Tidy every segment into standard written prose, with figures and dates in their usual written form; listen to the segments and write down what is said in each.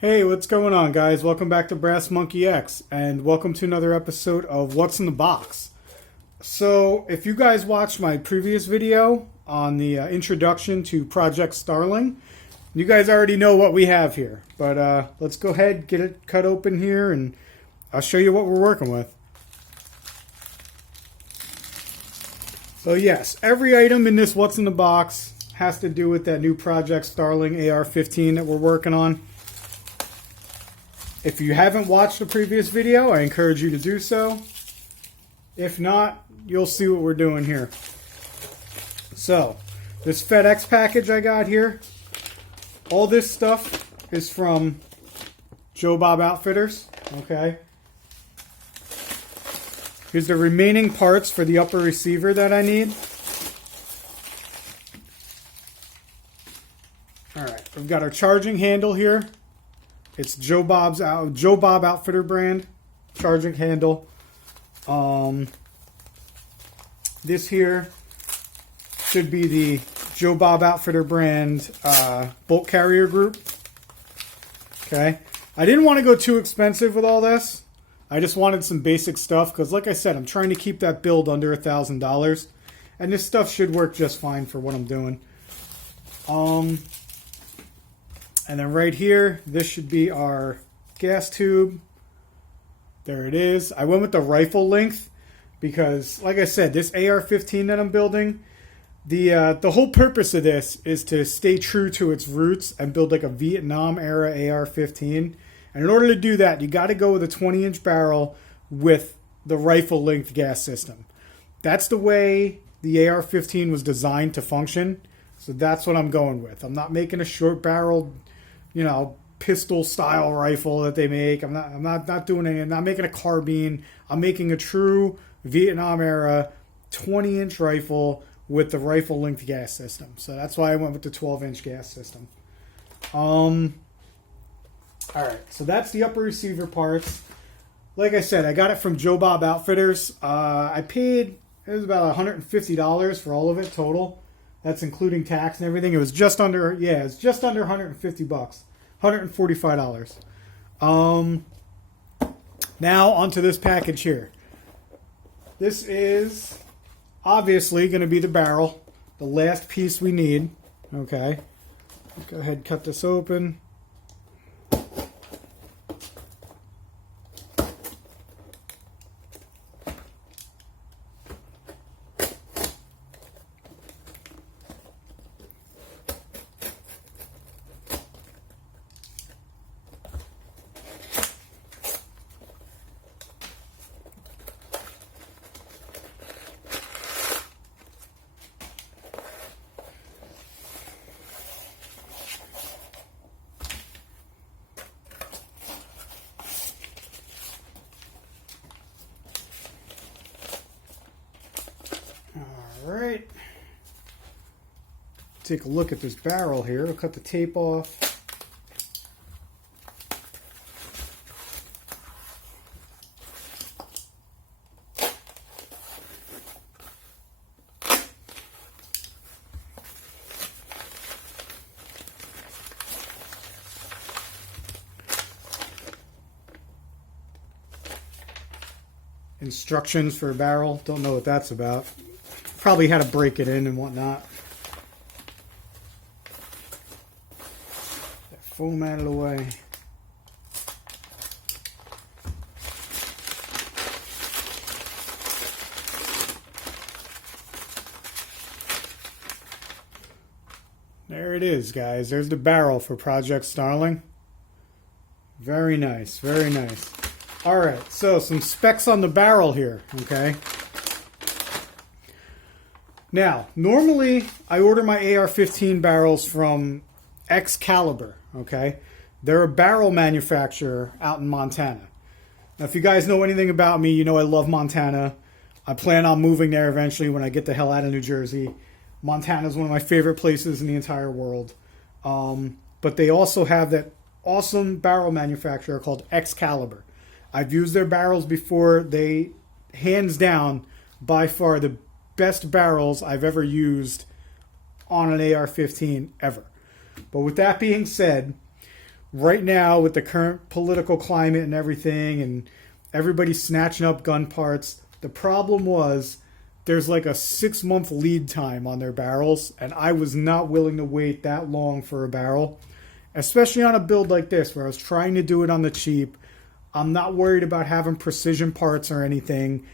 Hey, what's going on, guys? Welcome back to Brass Monkey X, and welcome to another episode of What's in the Box. So, if you guys watched my previous video on the introduction to Project Starling, you guys already know what we have here. But let's go ahead, get it cut open here, and I'll show you what we're working with. So yes, every item in this What's in the Box has to do with that new Project Starling AR-15 that we're working on. If you haven't watched the previous video, I encourage you to do so. If not, you'll see what we're doing here. So, this FedEx package I got here, all this stuff is from Joe Bob Outfitters, okay? Here's the remaining parts for the upper receiver that I need. Alright, we've got our charging handle here. It's Joe Bob Outfitter brand charging handle. This here should be the Joe Bob Outfitter brand bolt carrier group. Okay, I didn't want to go too expensive with all this. I just wanted some basic stuff because, like I said, I'm trying to keep that build under $1,000, and this stuff should work just fine for what I'm doing. And then right here, this should be our gas tube. There it is. I went with the rifle length because, like I said, this AR-15 that I'm building, the whole purpose of this is to stay true to its roots and build like a Vietnam era AR-15. And in order to do that, you got to go with a 20-inch barrel with the rifle length gas system. That's the way the AR-15 was designed to function. So that's what I'm going with. I'm not making a short barrel, pistol style rifle that they make. I'm not doing it. I'm not making a carbine. I'm making a true Vietnam era 20-inch rifle with the rifle length gas system. So that's why I went with the 12-inch gas system. All right, so that's the upper receiver parts. Like I said, I got it from Joe Bob Outfitters. I paid, it was about $150 for all of it total. That's including tax and everything. It was just under, it's just under $150, $145. Now onto this package here. This is obviously going to be the barrel, the last piece we need. Okay, go ahead and cut this open. Alright, take a look at this barrel here. I'll cut the tape off. Instructions for a barrel. Don't know what that's about. Probably had to break it in and whatnot. That foam out of the way. There it is, guys. There's the barrel for Project Starling. Very nice, very nice. Alright, so some specs on the barrel here, okay? Now, normally I order my AR-15 barrels from Excalibur, okay? They're a barrel manufacturer out in Montana. Now, if you guys know anything about me, you know I love Montana. I plan on moving there eventually when I get the hell out of New Jersey. Montana is one of my favorite places in the entire world. But they also have that awesome barrel manufacturer called Excalibur. I've used their barrels before. They, hands down, by far the best barrels I've ever used on an AR-15 ever. But with that being said, right now with the current political climate and everything, and everybody snatching up gun parts, the problem was there's like a 6-month lead time on their barrels, and I was not willing to wait that long for a barrel, especially on a build like this where I was trying to do it on the cheap. I'm not worried about having precision parts or anything.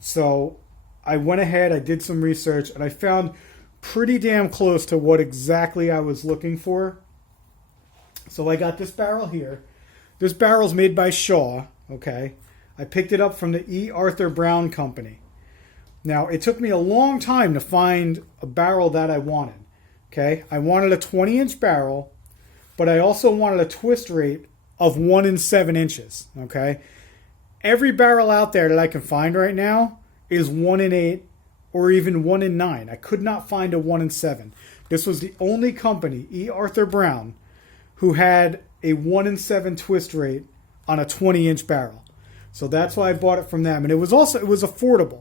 So I went ahead, I did some research, and I found pretty damn close to what exactly I was looking for. So I got this barrel here. This barrel's made by Shaw, okay? I picked it up from the E. Arthur Brown Company. Now, it took me a long time to find a barrel that I wanted, okay? I wanted a 20-inch barrel, but I also wanted a twist rate of 1 in 7 inches, okay? Every barrel out there that I can find right now is 1 in 8 or even 1 in 9. I could not find a 1 in 7. This was the only company, E. Arthur Brown, who had a 1 in 7 twist rate on a 20-inch barrel. So that's why I bought it from them. And it was affordable.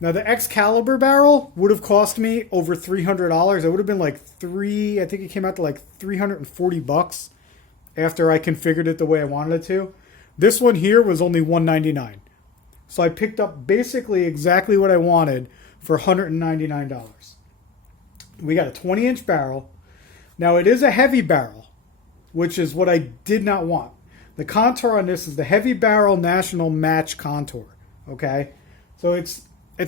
Now, the Excalibur barrel would have cost me over $300. It would have been like I think it came out to like $340 after I configured it the way I wanted it to. This one here was only $199. So I picked up basically exactly what I wanted for $199. We got a 20-inch barrel. Now, it is a heavy barrel, which is what I did not want. The contour on this is the Heavy Barrel National Match Contour, okay? So it's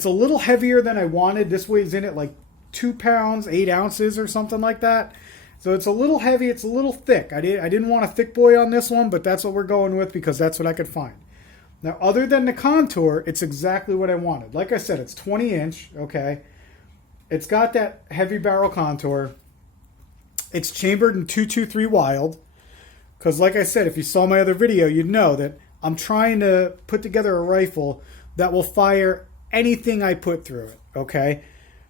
a little heavier than I wanted. This weighs in at like 2 pounds, 8 ounces or something like that. So it's a little heavy. It's a little thick. I didn't want a thick boy on this one, but that's what we're going with because that's what I could find. Now, other than the contour, it's exactly what I wanted. Like I said, it's 20-inch, okay? It's got that heavy barrel contour. It's chambered in 223 Wild. Because like I said, if you saw my other video, you'd know that I'm trying to put together a rifle that will fire anything I put through it, okay?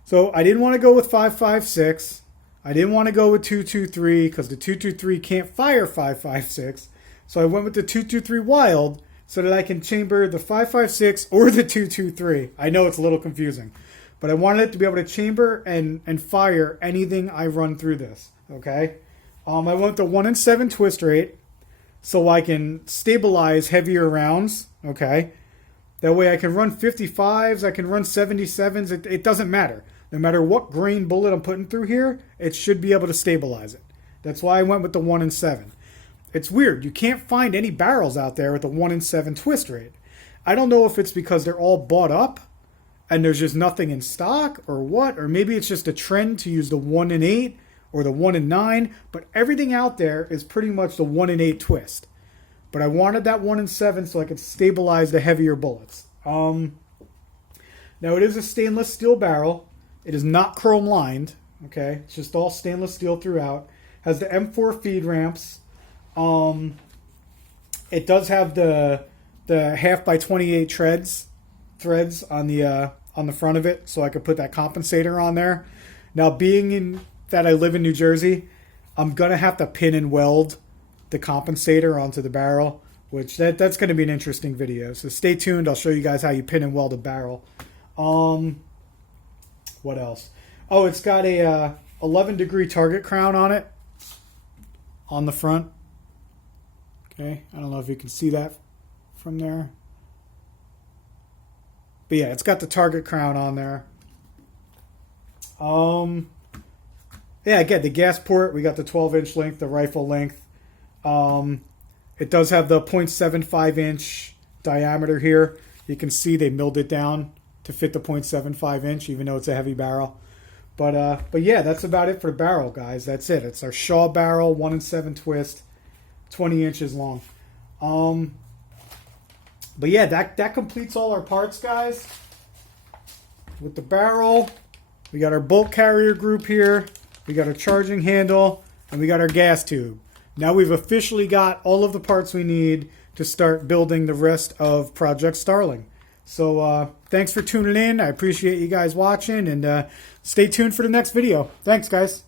So I didn't want to go with 5.56. I didn't want to go with 223 because the 223 can't fire 5.56. So I went with the 223 Wild so that I can chamber the 5.56 or the 223. I know it's a little confusing, but I wanted it to be able to chamber and fire anything I run through this, okay? I went the 1 in 7 twist rate so I can stabilize heavier rounds, okay? That way I can run 55s, I can run 77s, it doesn't matter. No matter what grain bullet I'm putting through here, it should be able to stabilize it. That's why I went with the 1 in 7. It's weird, you can't find any barrels out there with a 1 in 7 twist rate. I don't know if it's because they're all bought up and there's just nothing in stock or what, or maybe it's just a trend to use the 1 in 8 or the 1 in 9, but everything out there is pretty much the 1 in 8 twist. But I wanted that 1 in 7 so I could stabilize the heavier bullets. Now it is a stainless steel barrel. It is not chrome lined, okay? It's just all stainless steel throughout. Has the M4 feed ramps. It does have the 1/2x28 threads on the front of it, so I could put that compensator on there. Now, being that I live in New Jersey, I'm gonna have to pin and weld the compensator onto the barrel, which that's gonna be an interesting video. So stay tuned. I'll show you guys how you pin and weld a barrel. What else? Oh, it's got a 11-degree target crown on it on the front. Okay, I don't know if you can see that from there. But yeah, it's got the target crown on there. Yeah, again, the gas port, we got the 12-inch length, the rifle length. It does have the 0.75-inch diameter here. You can see they milled it down to fit the 0.75-inch, even though it's a heavy barrel. But yeah, that's about it for the barrel, guys. That's it. It's our Shaw barrel, 1 in 7 twist, 20 inches long. But yeah, that completes all our parts, guys. With the barrel, we got our bolt carrier group here, we got our charging handle, and we got our gas tube. Now we've officially got all of the parts we need to start building the rest of Project Starling. So thanks for tuning in. I appreciate you guys watching, and stay tuned for the next video. Thanks, guys.